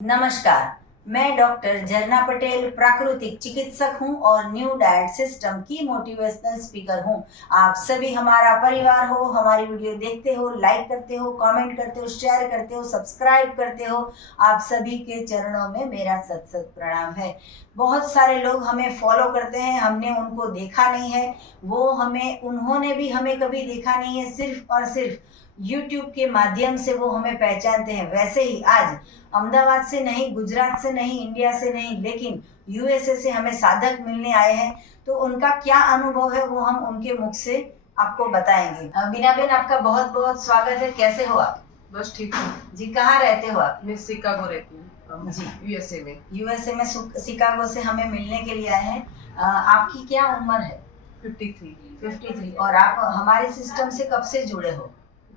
नमस्कार, मैं डॉक्टर झरना पटेल प्राकृतिक चिकित्सक हूं और न्यू डाइट सिस्टम की मोटिवेशनल स्पीकर हूं। आप सभी हमारा परिवार हो, हमारी वीडियो देखते हो, लाइक करते हो, कमेंट करते हो, शेयर करते हो, सब्सक्राइब करते हो। आप सभी के चरणों में मेरा सत सत प्रणाम है। बहुत सारे लोग हमें फॉलो करते हैं, हमने उनको देखा नहीं है, उन्होंने भी हमें कभी देखा नहीं है। सिर्फ और सिर्फ YouTube के माध्यम से वो हमें पहचानते हैं। वैसे ही आज अहमदाबाद से नहीं, गुजरात से नहीं, इंडिया से नहीं, लेकिन यूएसए से हमें साधक मिलने आए हैं। तो उनका क्या अनुभव है वो हम उनके मुख से आपको बताएंगे। बीना बेन, आपका बहुत बहुत स्वागत है। कैसे हो आप? बस ठीक हूँ जी। कहाँ रहते हो आप? मैं शिकागो रहती हूँ जी, यूएसए में। यूएसए में शिकागो से हमें मिलने के लिए आए हैं। आपकी क्या उम्र है? 53। 53। और आप हमारे सिस्टम से कब से जुड़े हो?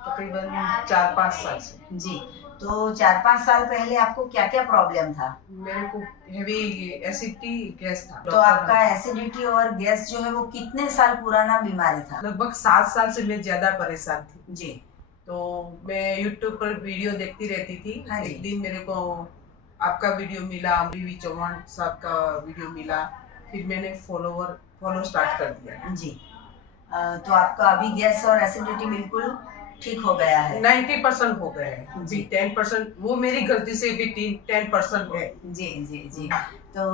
तकरीबन 4-5 साल से। जी। तो 4-5 साल पहले आपको क्या क्या प्रॉब्लम था? मेरे को हेवी एसिडिटी गैस था। तो आपका एसिडिटी और गैस जो है वो कितने साल पुराना बीमारी था? लगभग 7 साल से मैं ज्यादा परेशान थी जी। तो मैं यूट्यूब पर वीडियो देखती रहती थी। हाँ जी। एक दिन मेरे को आपका वीडियो मिला, अमरीवी चौहान साहब का वीडियो मिला, फिर मैंने फॉलो स्टार्ट कर दिया। जी। तो आपका अभी गैस और एसिडिटी बिल्कुल ठीक हो गया है? 90% हो गए हैं। जी। 10% वो मेरी गलती से भी 10% है। जी जी जी। तो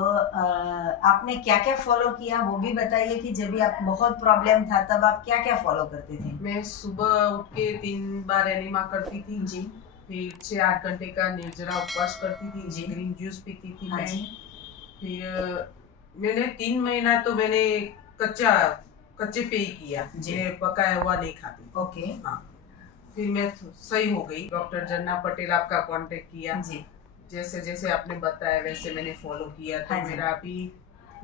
आपने क्या क्या फॉलो किया वो भी बताइए कि जब भी आप बहुत प्रॉब्लम था तब आप क्या क्या फॉलो करते थे? मैं सुबह उठ के 3 बार एनिमा करती थी जी। फिर 6-8 घंटे का निर्जला उपवास करती थी जी। ग्रीन जूस पीती थी हाँ मैं। जी। फिर मैंने 3 महीना तो मैंने कच्चे पेय किया, मैं पकाया हुआ नहीं खाती। ओके। हाँ, फिर मैं सही हो गई। डॉक्टर झरना पटेल आपका कांटेक्ट किया जी। जैसे जैसे आपने बताया वैसे मैंने फॉलो किया तो हाँ जी। मेरा अभी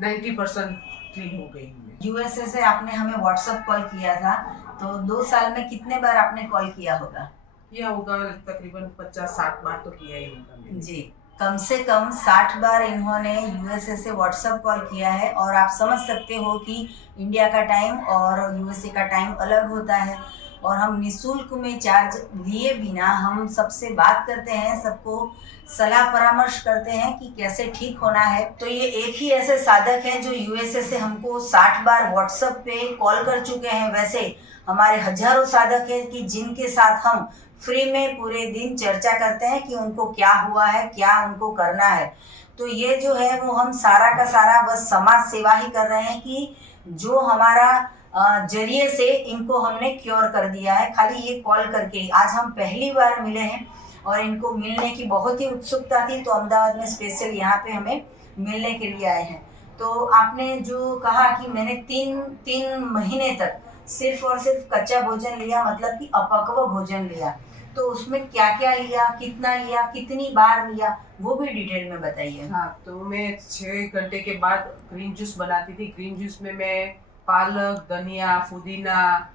90% क्लीन हो गई हूँ मैं। यूएसए से आपने हमें व्हाट्सएप कॉल किया था, तो 2 साल में कितने बार आपने कॉल किया होगा? किया होगा तकरीबन 50-60 बार तो किया ही होगा मैंने। जी। कम से कम 60 बार इन्होंने यूएसए से व्हाट्सएप कॉल किया है। और आप समझ सकते हो कि इंडिया का टाइम और यूएसए का टाइम अलग होता है। और हम निःशुल्क में चार्ज लिए बिना हम सबसे बात करते हैं, सबको सलाह परामर्श करते हैं कि कैसे ठीक होना है। तो ये एक ही ऐसे साधक हैं जो यूएसए से हमको 60 बार व्हाट्सएप पे कॉल कर चुके हैं। वैसे हमारे हजारों साधक हैं कि जिनके साथ हम फ्री में पूरे दिन चर्चा करते हैं कि उनको क्या हुआ है, क्या उनको करना है। तो ये जो है वो हम सारा का सारा बस समाज सेवा ही कर रहे हैं कि जो हमारा जरिए से इनको हमने क्योर कर दिया है, खाली ये कॉल करके। आज हम पहली बार मिले हैं और इनको मिलने की बहुत ही उत्सुकता थी, तो अहमदाबाद में स्पेशल यहाँ पे हमें मिलने के लिए आए हैं। तो आपने जो कहा कि मैंने तीन महीने तक सिर्फ और सिर्फ कच्चा भोजन लिया, मतलब कि अपक्व भोजन लिया, तो उसमें क्या क्या लिया, कितना लिया, कितनी बार लिया, वो भी डिटेल में बताइए। हाँ, तो मैं 6 घंटे के बाद ग्रीन जूस बनाती थी। ग्रीन जूस में मैं पालक, धनिया, पुदीना,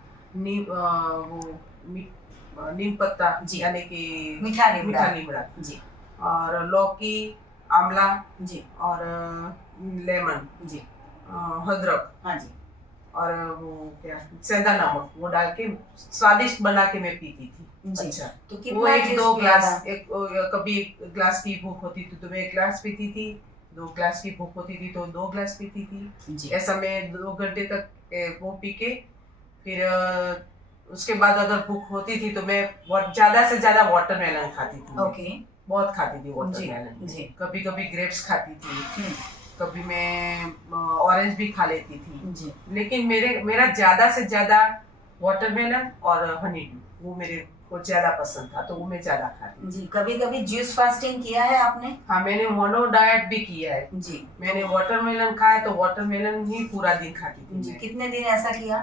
नीम पत्ता यानी कि मीठा नीमड़ा जी। और लौकी, आंवला जी। और लेमन जी। अदरक। हाँ जी। और वो क्या सेंधा नमक वो डाल के स्वादिष्ट बना के मैं पीती थी। जी। अच्छा, तो वो कितना 1-2 ग्लास कभी 1 ग्लास की भूख होती थी तो मैं 1 ग्लास पीती थी, 2 ग्लास की भूख होती थी तो 2 ग्लास पीती थी। जी। ऐसा मैं 2 घंटे तक वो पी के फिर उसके बाद अगर भूख होती थी तो मैं ज्यादा से ज्यादा वाटरमेलन खाती थी। ओके। बहुत खाती थी वाटरमेलन। जी। कभी कभी ग्रेप्स खाती थी, कभी मैं ऑरेंज भी खा लेती थी जी। लेकिन मेरा ज्यादा से ज्यादा वाटरमेलन और हनी ड्यू वो मेरे को ज्यादा पसंद था तो वो मैं ज्यादा खाती जी। कभी कभी जूस फास्टिंग किया है आपने? हाँ, मैंने मोनो डाइट भी किया है जी। मैंने वाटरमेलन खाया तो वाटरमेलन ही पूरा दिन खाती थी जी। मैं। कितने दिन ऐसा किया?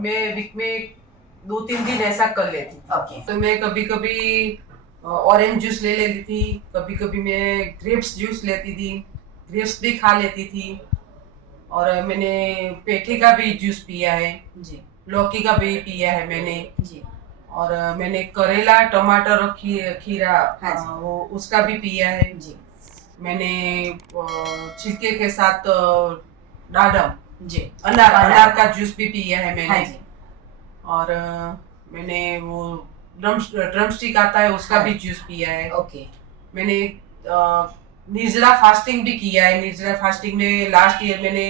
मैं वीक में 2-3 दिन ऐसा कर लेती। ओके। तो मैं कभी कभी ऑरेंज जूस ले लेती थी, कभी कभी मैं ग्रेप्स जूस लेती थी, ग्रेप्स भी खा लेती थी। और मैंने पेठे का भी जूस पिया है जी। लौकी का भी पिया है मैंने। जी। और मैंने करेला, टमाटर और खीरा हाँ जी। वो उसका भी पिया है जी। मैंने। छिलके के साथ दाडम जी। अनार का जूस भी पिया है मैंने। हाँ जी। और मैंने वो ड्रम स्टिक आता है उसका भी जूस पिया है। ओके। मैंने निर्जला फास्टिंग भी किया है। निर्जला फास्टिंग में लास्ट ईयर मैंने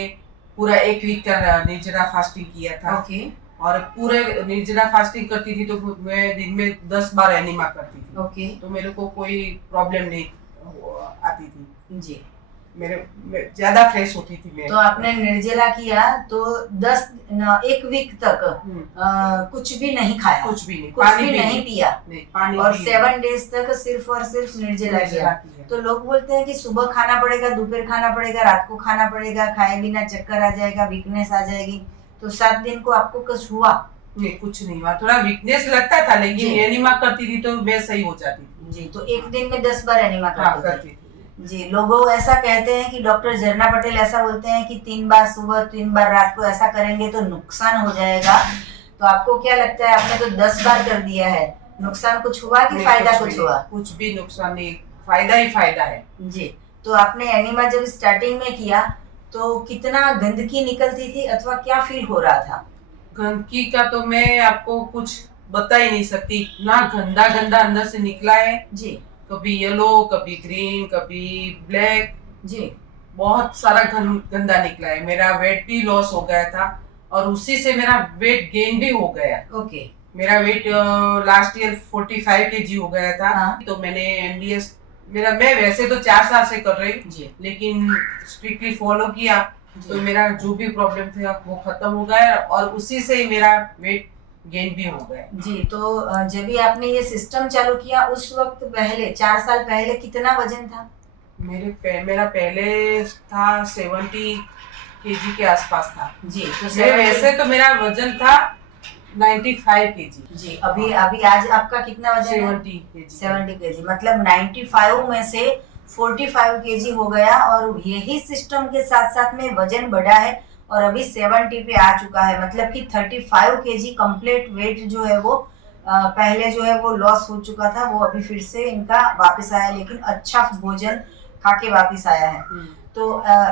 पूरा 1 वीक का निर्जला फास्टिंग किया था। ओके और पूरे निर्जला फास्टिंग करती थी तो मैं दिन में 10 बार एनिमा करती थी। ओके तो मेरे को कोई प्रॉब्लम नहीं आती थी। जी। मैं ज्यादा फ्रेश होती थी मैं। तो आपने निर्जला किया तो 1 वीक तक कुछ भी नहीं खाया, कुछ भी नहीं, कुछ पानी भी भी नहीं पिया, नहीं, पानी और भी 7 डेज तक सिर्फ और सिर्फ निर्जला किया। तो लोग बोलते हैं कि सुबह खाना पड़ेगा, दोपहर खाना पड़ेगा, रात को खाना पड़ेगा, खाए बिना चक्कर आ जाएगा, वीकनेस आ जाएगी। तो 7 दिन को आपको कुछ हुआ? नहीं, कुछ नहीं हुआ। थोड़ा वीकनेस लगता था लेकिन एनिमा करती थी तो मैं सही हो जाती थी। जी। तो एक दिन में 10 बार एनिमा करती थी। थी। जी। लोगों ऐसा कहते हैं कि डॉक्टर झरना पटेल ऐसा बोलते हैं कि 3 बार सुबह 3 बार रात को ऐसा करेंगे तो नुकसान हो जाएगा। तो आपको क्या लगता है? आपने तो 10 बार कर दिया है, नुकसान कुछ हुआ कि फायदा कुछ हुआ? कुछ भी नुकसान नहीं, फायदा ही फायदा है। जी। तो आपने एनिमा जब स्टार्टिंग में किया तो कितना गंदगी निकलती थी अथवा क्या फील हो रहा था? गंदगी का तो मैं आपको कुछ बता ही नहीं सकती। इतना गंदा गंदा अंदर से निकला है जी। कभी येलो, कभी ग्रीन, कभी ब्लैक। जी। बहुत सारा गंदा निकला है। मेरा वेट भी लॉस हो गया था और उसी से मेरा वेट गेन भी हो गया। ओके। मेरा वेट लास्ट ईयर 45 kg हो गया था। हाँ। तो मैंने एनडीएस मैं वैसे तो 4 साल से कर रही जी। हूँ लेकिन स्ट्रिक्टली फॉलो किया तो मेरा जो भी प्रॉब्लम था वो खत्म हो गया और उसी से ही मेरा वेट गेन भी हो गया। जी। तो जब भी आपने ये सिस्टम चालू किया उस वक्त पहले 4 साल पहले कितना वजन था? मेरा पहले था 70 kg के आसपास था। जी। तो वैसे तो मेरा वजन था 95 kg। जी। अभी आज आपका कितना वजन है? 70 kg। 70 kg मतलब 95 में से 45 kg हो गया। और यही सिस्टम के साथ साथ में वजन बढ़ा है और अभी 70 पे आ चुका है। मतलब कि 35 kg कंप्लीट वेट जो है वो पहले जो है वो लॉस हो चुका था, वो अभी फिर से इनका वापस आया, लेकिन अच्छा भोजन खा के वापस आया है। तो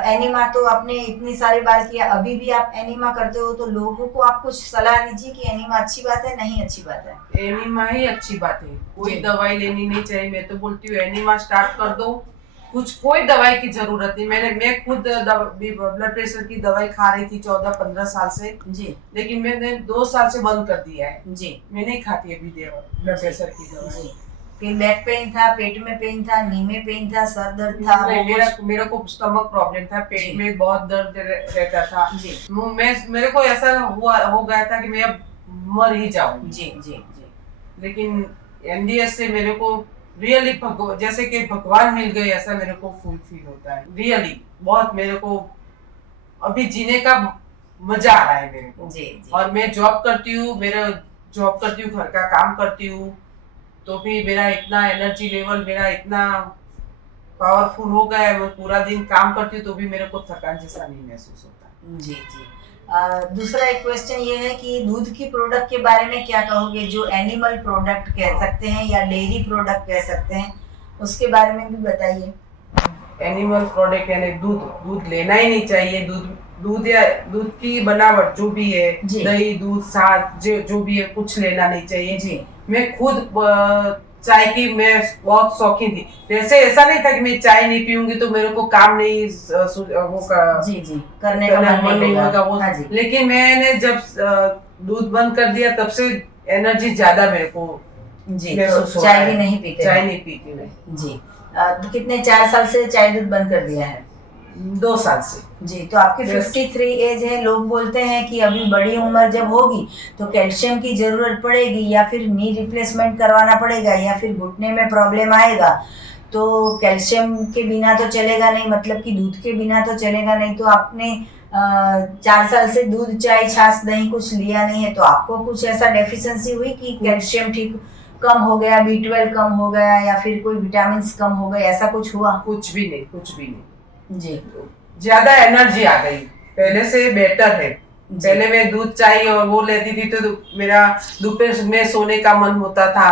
एनिमा तो आपने इतनी सारी बार किया, अभी भी आप एनिमा करते हो, तो लोगों को आप कुछ सलाह दीजिए कि एनिमा अच्छी बात है नहीं अच्छी बात है? एनिमा ही अच्छी बात है, कोई दवाई लेनी नहीं चाहिए। मैं तो बोलती हूँ एनिमा स्टार्ट कर दो, कोई दवाई की जरूरत नहीं। मैं खुद ब्लड प्रेशर की दवाई खा रही थी 14-15 साल से जी, लेकिन मैंने 2 साल से बंद कर दिया है जी। मैं नहीं खाती अभी ब्लड प्रेशर की दवाई। फिर बैक पेन था, पेट में पेन था, नी में पेन था, सर दर्द था? मेरे को स्टमक प्रॉब्लम था, पेट में बहुत दर्द रहता था जी। मेरे को ऐसा हो गया था कि मैं अब मर ही जाऊं जी जी जी। लेकिन एनडीएस से मेरे को रियली जैसे कि भगवान मिल गए ऐसा मेरे को फील होता है। रियली बहुत मेरे को अभी जीने का मजा आ रहा है मेरे को जी जी। और मैं जॉब करती हूँ, घर का काम करती हूँ, तो भी मेरा इतना एनर्जी लेवल मेरा इतना पावरफुल हो गया है। मैं पूरा दिन काम करती हूँ तो भी मेरे को थकान जैसा नहीं महसूस होता जी जी। दूसरा एक क्वेश्चन ये है कि दूध की प्रोडक्ट के बारे में क्या कहोगे? जो एनिमल प्रोडक्ट कह सकते हैं या डेयरी प्रोडक्ट कह सकते हैं, उसके बारे में भी बताइए। एनिमल प्रोडक्ट यानी दूध लेना ही नहीं चाहिए। दूध की बनावट जो भी है, दही, दूध, छाछ जो भी है, कुछ लेना नहीं चाहिए जी। मैं खुद चाय की मैं बहुत शौकीन थी। वैसे ऐसा नहीं था कि मैं चाय नहीं पीऊंगी तो मेरे को काम नहीं करने का मन नहीं होगा वो हाँ जी। लेकिन मैंने जब दूध बंद कर दिया तब से एनर्जी ज्यादा मेरे को जी। तो चाय भी नहीं पीती मैं जी। तो कितने 4 साल से चाय दूध बंद कर दिया है? 2 साल से जी। तो आपकी 53 एज है, लोग बोलते हैं कि अभी बड़ी उम्र जब होगी तो कैल्शियम की जरूरत पड़ेगी या फिर नी रिप्लेसमेंट करवाना पड़ेगा या फिर घुटने में प्रॉब्लम आएगा। तो कैल्शियम के बिना तो चलेगा नहीं, मतलब कि दूध के बिना तो चलेगा नहीं। तो आपने 4 साल से दूध, चाय, छाछ, दही कुछ लिया नहीं है, तो आपको कुछ ऐसा डेफिशिएंसी हुई कि कैल्शियम ठीक कम हो गया, B12 कम हो गया या फिर कोई विटामिन कम हो गए, ऐसा कुछ हुआ? कुछ भी नहीं जी। ज्यादा एनर्जी आ गई, पहले से बेटर है। पहले मैं दूध, चाय और वो लेती थी तो मेरा दोपहर में सोने का मन होता था,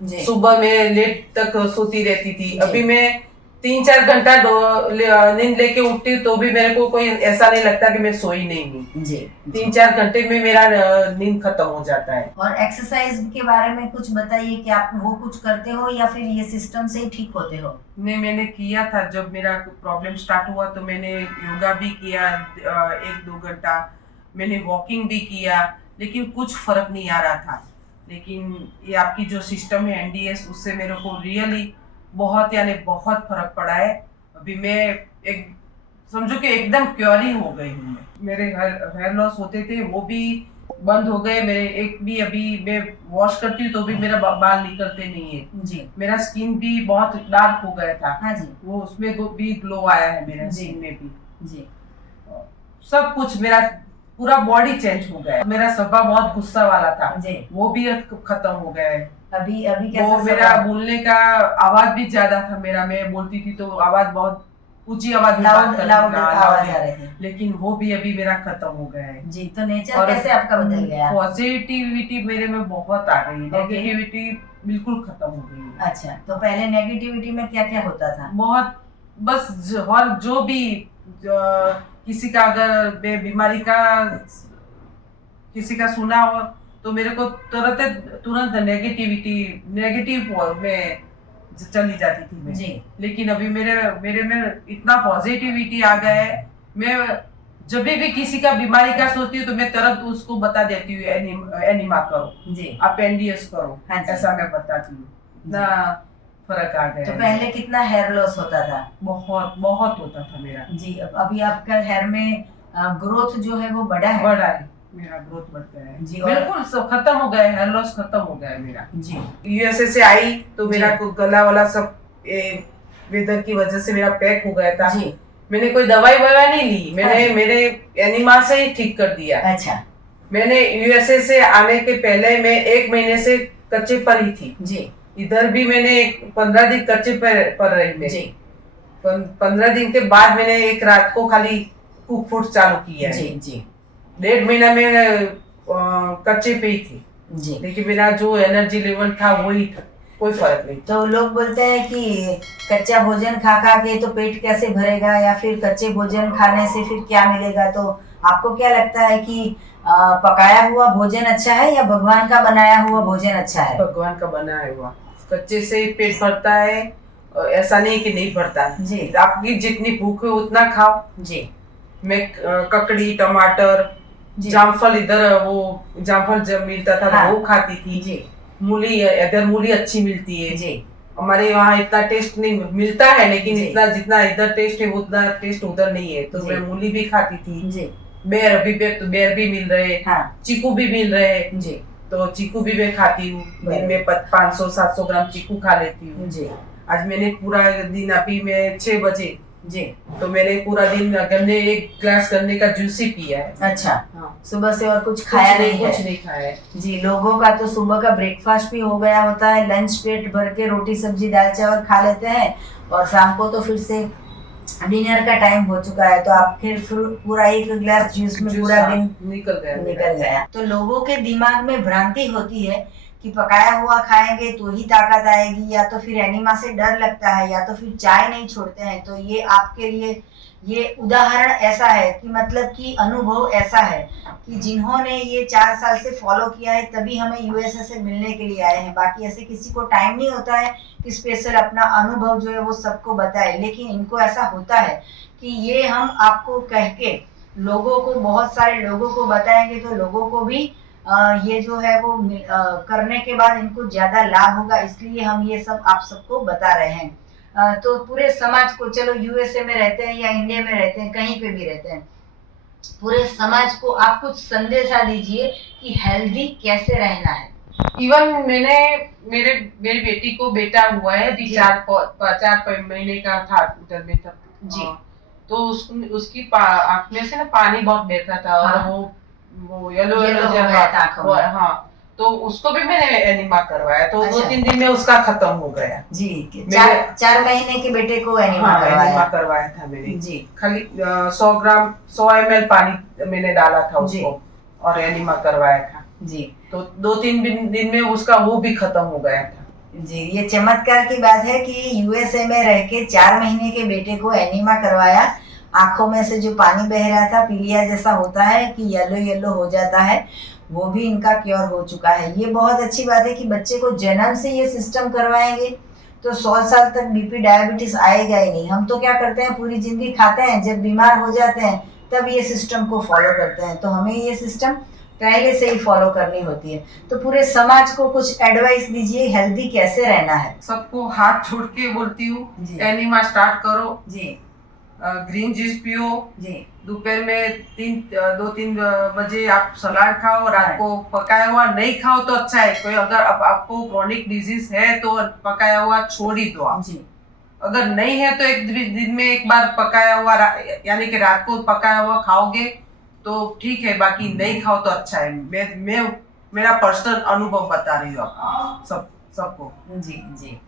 सुबह में लेट तक सोती रहती थी। अभी मैं 3-4 घंटा नींद लेके उठती हूँ तो भी मेरे को कोई ऐसा नहीं लगता कि मैं सोई नहीं हूँ। जी 3-4 घंटे में मेरा नींद खत्म हो जाता है। और एक्सरसाइज के बारे में कुछ बताइए कि आप वो कुछ करते हो या फिर ये सिस्टम से ही ठीक होते हो? नहीं, मैंने किया था। जब मेरा प्रॉब्लम स्टार्ट हुआ तो मैंने योगा भी किया 1-2 घंटा, मैंने वॉकिंग भी किया, लेकिन कुछ फर्क नहीं आ रहा था। लेकिन ये आपकी जो सिस्टम है एनडीएस, उससे मेरे को रियली बहुत यानी बहुत फर्क पड़ा है। अभी मैं एक समझो कि एकदम क्योर ही हो गई हूँ। मेरे हेयर लॉस होते थे वो भी बंद हो गए। मेरे एक भी अभी मैं वॉश करती हूँ तो भी मेरा बाल निकलते नहीं है। जी मेरा स्किन भी बहुत डार्क हो गया था। हाँ जी वो उसमें भी ग्लो आया है मेरा जी। स्किन में भी। जी सब कुछ मेरा पूरा बॉडी चेंज हो गया। मेरा स्वभाव बहुत गुस्सा वाला था, जी। वो भी अब खत्म हो गया है। अभी अभी कैसा वो मेरा स्वभाव? बोलने का आवाज भी ज्यादा था मेरा। मैं बोलती थी तो आवाज बहुत ऊंची आवाज में बात लाउड करती थी, लाउड हाँ, आवाज loud। आ रही थी। लेकिन वो भी अभी मेरा खत्म हो गया है। जी तो नेचर और कैसे आपका बदल गया? पॉजिटिविटी मेरे में बहुत आ गई है। Okay. नेगेटिविटी बिल्कुल खत्म हो गई है। अच्छा तो पहले नेगेटिविटी में क्या क्या होता था? बहुत बस और जो भी किसी का अगर बीमारी का किसी का सुना हो तो मेरे को तुरंत नेगेटिव में चली जाती थी मैं। जी लेकिन अभी मेरे में इतना पॉजिटिविटी आ गया है। मैं जब भी किसी का बीमारी का सोचती हूँ तो मैं तुरंत उसको बता देती हूँ एनिमा करो, जी अपेंडियस करो। हाँ जी। ऐसा मैं बताती हूँ। इतना फर्क आ गया तो है। पहले कितना हेयर लॉस होता था? बहुत बहुत होता था मेरा। जी अभी आपका हेयर में ग्रोथ जो है वो बढ़ा है? बढ़ा है, मेरा ग्रोथ बढ़ गया है जी। बिल्कुल सब खत्म हो गया है। हेयर लॉस खत्म हो गया है मेरा। जी यूएसए से आई तो मेरा गला वाला सब वेदर की वजह से मेरा पैक हो गया था। जी मैंने कोई दवाई नहीं ली। मैंने हाँ जी। मेरे एनिमा से ही ठीक कर दिया। अच्छा मैंने यूएसए से आने के पहले मैं 1 महीने से कच्चे पर ही थी। जी इधर भी मैंने 15 दिन कच्चे पर रही मैं। जी 15 दिन के बाद मैंने एक रात को खाली कुक फूड चालू किया है। जी जी 1.5 महीना में कच्चे पे ही थी। जी लेकिन मेरा जो एनर्जी लेवल था वही था, कोई फर्क नहीं। तो लोग बोलते हैं कि कच्चा भोजन खा खा के तो पेट कैसे भरेगा या फिर कच्चे भोजन खाने से फिर क्या मिलेगा? तो आपको क्या लगता है कि पकाया हुआ भोजन अच्छा है या भगवान का बनाया हुआ भोजन अच्छा है? भगवान का बनाया हुआ। कच्चे से ही पेट भरता है, ऐसा नहीं कि नहीं भरता जी। आपकी जितनी भूख है उतना खाओ। जी मैं ककड़ी, टमाटर, जामफल, इधर वो जामफल जब मिलता था हाँ। वो खाती थी। जी मूली, इधर मूली अच्छी मिलती है। जी हमारे वहाँ इतना टेस्ट नहीं मिलता है, लेकिन जी। इतना जितना इधर टेस्ट है उतना टेस्ट उधर नहीं है। तो जी। मैं मूली भी खाती थी। जी बेर भी मिल रहे, हाँ चीकू भी मिल रहे। जी तो चीकू भी मैं खाती हूँ। दिन में 500-700 ग्राम चीकू खा लेती हूँ। जी आज मैंने पूरा दिन, अभी मैं 6 बजे जी तो मैंने पूरा दिन गन्ने 1 ग्लास गन्ने का जूस ही पिया है। अच्छा हाँ। सुबह से और कुछ खाया नहीं है? कुछ नहीं खाया है। जी लोगों का तो सुबह का ब्रेकफास्ट भी हो गया होता है, लंच पेट भर के रोटी सब्जी दाल चावल खा लेते हैं और शाम को तो फिर से डिनर का टाइम हो चुका है तो आप फिर पूरा 1 गिलास जूस में पूरा दिन निकल गया। तो लोगों के दिमाग में भ्रांति होती है कि पकाया हुआ खाएंगे तो ही ताकत आएगी, या तो फिर एनिमा से डर लगता है, या तो फिर चाय नहीं छोड़ते हैं। तो ये आपके लिए ये उदाहरण ऐसा है कि मतलब कि अनुभव ऐसा है कि जिन्होंने ये 4 साल से फॉलो किया है तभी हमें यूएसए से मिलने के लिए आए हैं। बाकी ऐसे किसी को टाइम नहीं होता है कि स्पेशल अपना अनुभव जो है वो सबको बताए, लेकिन इनको ऐसा होता है कि ये हम आपको कह के लोगों को, बहुत सारे लोगों को बताएंगे तो लोगों को भी ये जो है वो करने के बाद इनको ज्यादा लाभ होगा, इसलिए हम ये सब आप सबको बता रहे हैं। तो पूरे समाज को, चलो यूएसए में रहते हैं या इंडिया में रहते हैं, कहीं पे भी रहते हैं, पूरे समाज को आप कुछ संदेशा दीजिए कि हेल्दी कैसे रहना है। इवन मेरी बेटी को बेटा हुआ है अभी 4 महीने का था उधर में तब जी। तो उसकी आँख में से ना पानी बहुत बहता था। हाँ। और वो येलो था। हाँ, तो उसको भी मैंने एनिमा करवाया तो अच्छा। 2-3 दिन में उसका खत्म हो गया। जी 4 महीने के बेटे को एनिमा करवाया था मैंने। जी खाली 100 ml पानी मैंने डाला था उसको और एनिमा करवाया था। जी तो 2-3 दिन में उसका वो भी खत्म हो गया था। जी, ये चमत्कार की बात है कि यूएसए में रह के 4 महीने के बेटे को एनीमा करवाया। आंखों में से जो पानी बह रहा था, पीलिया जैसा होता है कि येलो येलो हो जाता है, वो भी इनका क्योर हो चुका है। ये बहुत अच्छी बात है कि बच्चे को जन्म से ये सिस्टम करवाएंगे तो 100 साल तक बीपी डायबिटीज आएगा ही नहीं। हम तो क्या करते हैं, पूरी जिंदगी खाते हैं, जब बीमार हो जाते हैं तब ये सिस्टम को फॉलो करते हैं। तो हमें ये सिस्टम पहले से ही फॉलो करनी होती है। तो पूरे समाज को कुछ एडवाइस दीजिए, हेल्दी कैसे रहना है। सबको हाथ जोड़ के बोलती जी। हूँ, एनिमा स्टार्ट करो। जी ग्रीन जूस पियो। जी दोपहर में 2-3 बजे आप सलाद खाओ। रात को पकाया हुआ नहीं खाओ तो अच्छा है। कोई अगर आपको क्रोनिक डिजीज है तो पकाया हुआ छोड़ ही दो आप। जी। अगर नहीं है तो एक दिन में एक बार पकाया हुआ यानी कि रात को पकाया हुआ खाओगे तो ठीक है, बाकी नहीं खाओ तो अच्छा है। मैं मेरा पर्सनल अनुभव बता रही हूँ आपको, सबको। जी जी।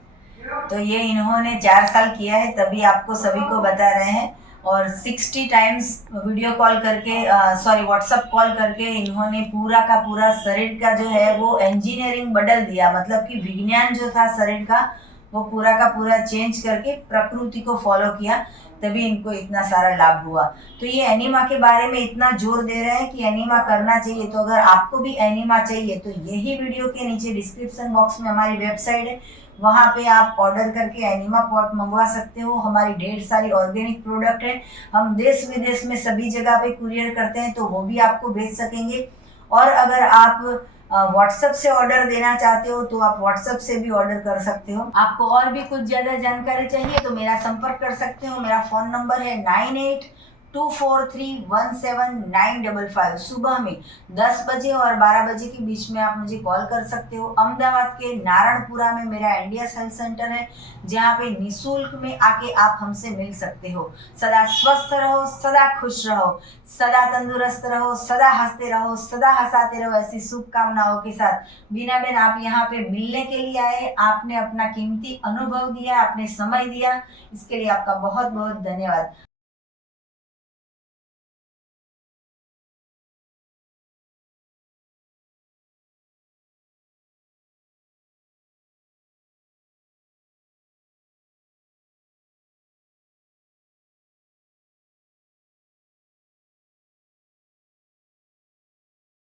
तो ये इन्होंने 4 साल किया है, तभी आपको सभी को बता रहे हैं। और 60 टाइम्स वीडियो कॉल करके, सॉरी व्हाट्सएप कॉल करके इन्होंने पूरा का पूरा शरीर का जो है वो इंजीनियरिंग बदल दिया। मतलब कि विज्ञान जो था शरीर का वो पूरा का पूरा चेंज करके प्रकृति को फॉलो किया, तभी इनको इतना सारा लाभ हुआ। तो ये एनीमा के बारे में इतना जोर दे रहे हैं कि एनीमा करना चाहिए। तो अगर आपको भी एनीमा चाहिए तो यही वीडियो के नीचे डिस्क्रिप्शन बॉक्स में हमारी वेबसाइट है, वहाँ पे आप ऑर्डर करके एनीमा पॉट मंगवा सकते हो। हमारी ढेर सारी ऑर्गेनिक प्रोडक्ट है, हम देश विदेश में सभी जगह पे कुरियर करते हैं, तो वो भी आपको भेज सकेंगे। और अगर आप व्हाट्सएप से ऑर्डर देना चाहते हो तो आप व्हाट्सएप से भी ऑर्डर कर सकते हो। आपको और भी कुछ ज़्यादा जानकारी चाहिए तो मेरा संपर्क कर सकते हो। मेरा फ़ोन नंबर है 9824317955। सुबह में 10 बजे और 12 बजे के बीच में आप मुझे कॉल कर सकते हो। अहमदाबाद के नारायणपुरा में मेरा इंडिया हेल्थ सेंटर है, जहाँ पे निःशुल्क में आके आप हमसे मिल सकते हो। सदा स्वस्थ रहो, सदा खुश रहो, सदा तंदुरुस्त रहो, सदा हंसते रहो, सदा हंसाते रहो, ऐसी शुभकामनाओं के साथ बीना बेन आप यहाँ पे मिलने के लिए आए। आपने अपना कीमती अनुभव दिया, आपने समय दिया, इसके लिए आपका बहुत बहुत धन्यवाद।